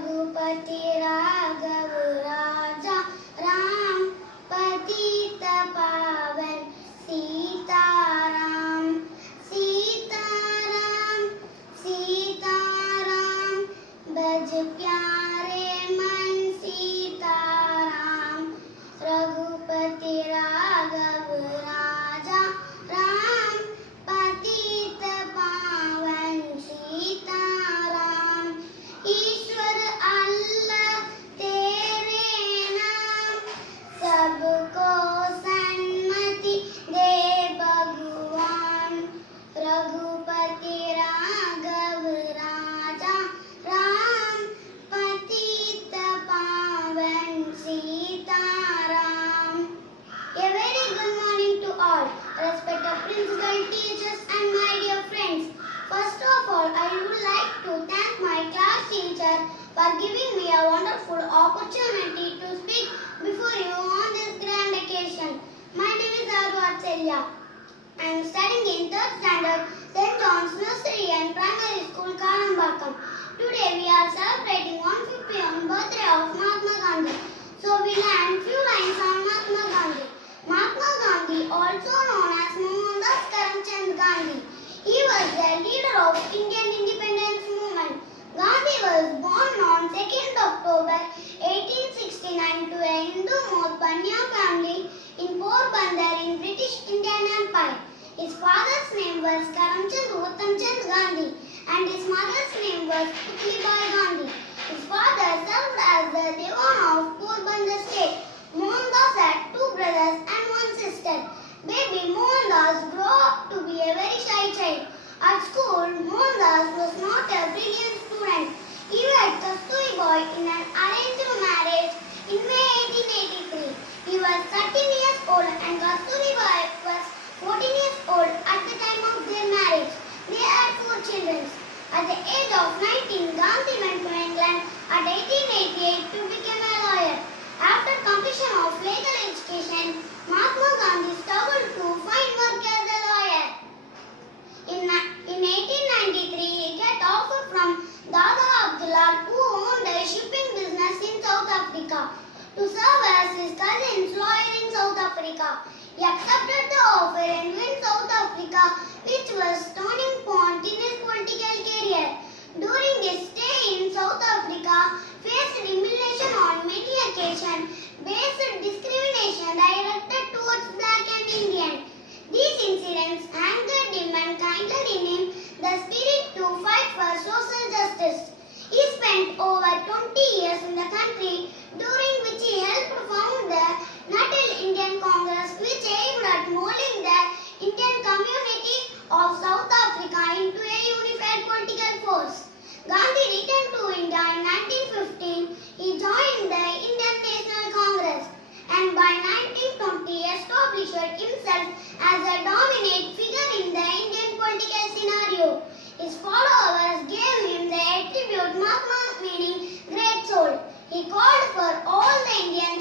रघुपति राघव राजा राम पतित पावन सीताराम सीताराम सीताराम बज प्यारे मन सीताराम रघुपति राघव राजा राम पतित पावन सीताराम ईश्वर अल्लाह तेरे नाम सबको सन्मति दे भगवान रघुपति राघव राजा राम पतित पावन Sitaram A very good morning to all, respected principal, teachers and my dear friends. First of all, I would like to thank my class teacher for giving me a wonderful opportunity to speak before you on this grand occasion. My name is Aru Atselya. I am studying in 3rd standard St. John's Nursery and Primary School, Kalambakam. Today we are celebrating 150th birthday of Mahatma Gandhi. So we learn few lines on Mahatma Gandhi. Mahatma Gandhi, also known as Mohandas Karamchand Gandhi, he was the leader of Indian independence movement. Gandhi was born on 2nd October 1869 to a Hindu Modhbanya family in Porbandar in British Indian Empire. His father's name was Karamchand Uttamchand Gandhi and his mother's name was Putlibai Gandhi. His father served as the Dewan of Porbandar state. Mohandas had 2 brothers and 1 sister. Baby Mohandas grew up to be a very shy child. At school, Mohandas was not a brilliant student. He met Kasturi boy in an arranged marriage in May 1883. He was 13 years old and Kasturi boy was 14 years old at the time of their marriage. They had 4 children. At the age of 19, Gandhi went to England at 1888 to become a lawyer. After completion of legal education, Mahatma Gandhi struggled to find work as a lawyer. In 1893, he got offer from Dada Abdullah, who owned a shipping business in South Africa, to serve as his cousin's lawyer in South Africa. He accepted the offer and went to South Africa, which was turning point in his political career. During his stay in South Africa, faced humiliation on many occasions, based discrimination directed towards black and Indian. These incidents angered him and kindled in him the spirit to fight for social justice. He spent over 20 years in the country, during which he helped found the Natal Indian Congress, which aimed at molding the Indian community of South Africa into a unified political force. Gandhi returned to India in 1915. He joined the Indian National Congress and by 1920 established himself as a dominant figure in the Indian political scenario. His followers gave him the attribute Mahatma, meaning great soul. He called for all the Indians